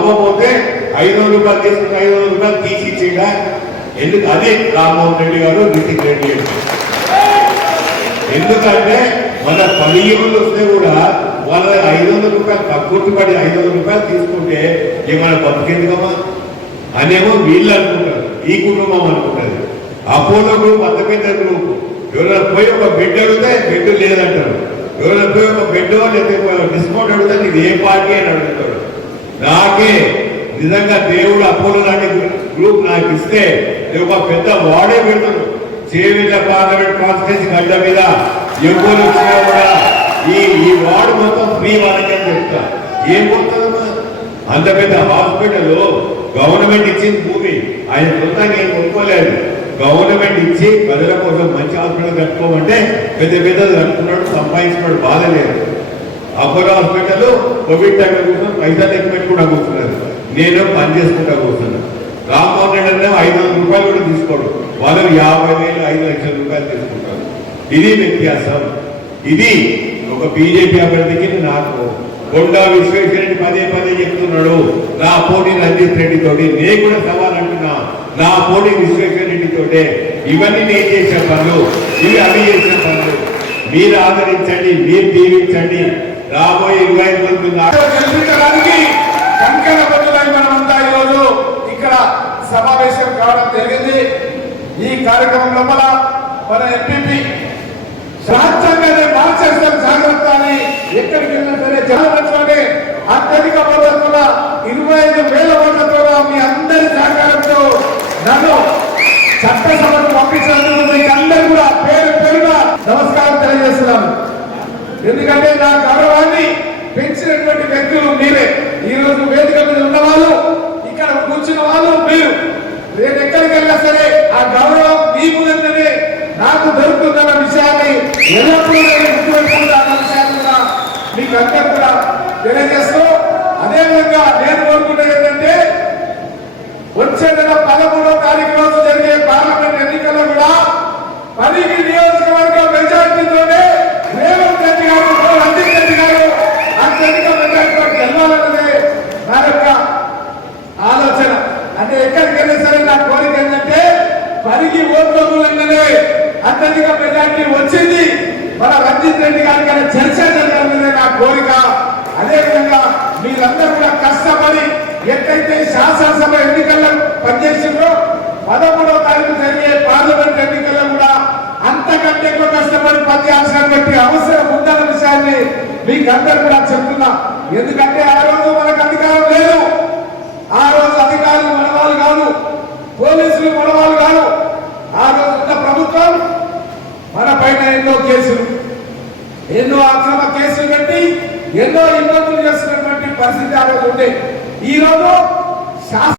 లాభం పోతే 500 రూపాయలు తీసుకుని 500 రూపాయలు తీసి ఇచ్చేగా ఎందుకు? అదే రామ్మోహన్ రెడ్డి గారు నితిన్ రెడ్డి గారు. ఎందుకంటే మన 10 యూనిట్లు వస్తే కూడా వాళ్ళ 500 రూపాయలు కక్కుర్తి పడి 500 రూపాయలు తీసుకుంటే ఏమైనా బతికేందుకమ్మా అనేమో వీళ్ళు అనుకుంటారు, ఈ కుటుంబం అనుకుంటారు. అపోలో గ్రూప్ అంత పెద్ద గ్రూప్. ఎవరైనా పోయి ఒక బెడ్ అడిగితే బెడ్ లేదంటారు. ఎవరైనా పోయి ఒక బెడ్ లేదా డిస్కౌంట్ అడిగితే నీకు ఏ పార్టీ అని అడుగుతాడు. నాకే నిజంగా దేవుడు అపోలో లాంటి గ్రూప్ నాకు ఇస్తే ఒక పెద్ద వార్డే పెడతాడు. చేవిళ్ళ పార్లమెంట్ కాన్స్టిట్యూన్సీ గడ్డ మీద ఎవరు వచ్చినా కూడా ఈ వార్డు మొత్తం ఫ్రీ వాళ్ళకి అని చెప్తా. ఏం పోతుందమ్మా? అంత పెద్ద హాస్పిటల్ గవర్నమెంట్ ఇచ్చిన భూమి, ఆయన సొంతంగా ఏం కొనుక్కోలేదు. గవర్నమెంట్ ఇచ్చి ప్రజల కోసం మంచి హాస్పిటల్ కట్టుకోమంటే పెద్ద పెద్దలు కట్టుకున్నాడు, సంపాదించుకున్నాడు, బాధ లేదు. అపోలో హాస్పిటల్ కోవిడ్ టైం కోసం పైసలు ఎక్కువ పెట్టుకుంటా కూర్చున్నారు. నేను పని చేసుకుంటా కూర్చున్నాను. రామ్మోహన్ రెడ్డి అంటే 500 రూపాయలు కూడా తీసుకోడు, వాళ్ళు 50,000 5 లక్షల రూపాయలు తీసుకుంటారు. ఇది వ్యత్యాసం. ఇది ఒక బీజేపీ అభ్యర్థికి నాకు కొండా విశ్వేశ్వరరెడ్డి పదే పదే చెప్తున్నాడు, నా పోటీ రంజిత్ రెడ్డి తోటి. నేను కూడా సవాల్ అంటున్నా, నా పోటీ విశ్వేశ్వరరెడ్డి తోటే. ఇవన్నీ నేను చేసే పనులు, ఇవి అవి చేసే పనులు. మీరు ఆదరించండి, మీరు దీవించండి. రాబోయే 25 మంది గెలిపించడానికి కంకణ బద్దులై మనమంతా ఈరోజు ఇక్కడ సమావేశం కావడం జరిగింది. ఈ కార్యక్రమంలో మన ఎంపీ రాజ్యాంగాన్ని మార్చేస్తాం జాగ్రత్త అని ఎక్కడికి వెళ్ళినా సరే జనమంటే అత్యధిక ఓట్లతో 25,000 ఓట్లతో మీ అందరి సహకారంతో నన్ను చట్టసభకు పంపించినందుకు మీకు అందరూ కూడా పేరు పేరుగా నమస్కారం తెలియజేస్తున్నాను. ఎందుకంటే నా గౌరవాన్ని పెంచినటువంటి వ్యక్తులు మీరే. ఈ రోజు వేదిక మీద ఉన్న వాళ్ళు, ఇక్కడ కూర్చున్న వాళ్ళు మీరు. నేను ఎక్కడికి వెళ్ళినా సరే ఆ గౌరవం మీ ముందే నాకు దొరుకుతున్న విషయాన్ని ఎల్లప్పుడూ గుర్తుపెట్టుకుంటాను విషయాన్ని కూడా మీకు అందరూ కూడా తెలియజేస్తూ, అదేవిధంగా నేను కోరుకునేది ఏంటంటే వచ్చే నెల 13వ తారీఖు రోజు జరిగే పార్లమెంట్ ఎన్నికల్లో కూడా 10 నియోజకవర్గ మెజార్టీతోనే రేవంత్ రెడ్డి గారు, రంజిత్ రెడ్డి గారు అత్యధిక మెజార్టీతో గెలవాలన్నదే నా యొక్క ఆలోచన. అంటే ఎక్కడికి వెళ్ళినా సరే నా కోరిక ఏంటంటే 10 ఓట్ల మూలంగానే అత్యధిక మెజార్టీ వచ్చింది మన రంజిత్ రెడ్డి గారి గారి చర్చ జరగాలన్నదే నా కోరిక. అదేవిధంగా మీరందరూ కూడా కష్టపడి ఎక్కడైతే శాసనసభ ఎన్నికల్లో పనిచేసిందో 13వ తారీఖు జరిగే పార్లమెంట్ ఎన్నికల్లో కూడా అంతకంటే ఎక్కువ కష్టపడి పనిచేయాల్సిన అవసరం ఉందన్న విషయాన్ని మీకు అందరూ కూడా చెప్తున్నా. ఎందుకంటే ఆ రోజు మనకు అధికారం లేదు. ఆ రోజు అధికారులు మనవాళ్ళు కాదు, పోలీసులు మనవాళ్ళు కాదు. ఆ రోజు ఉన్న ప్రభుత్వం మన పైన ఎన్నో కేసులు, ఎన్నో అక్రమ కేసులు పెట్టి ఎన్నో ఇబ్బందులు చేస్తున్నటువంటి పరిస్థితి ఆ రోజు ఉండే. ఈ రోజు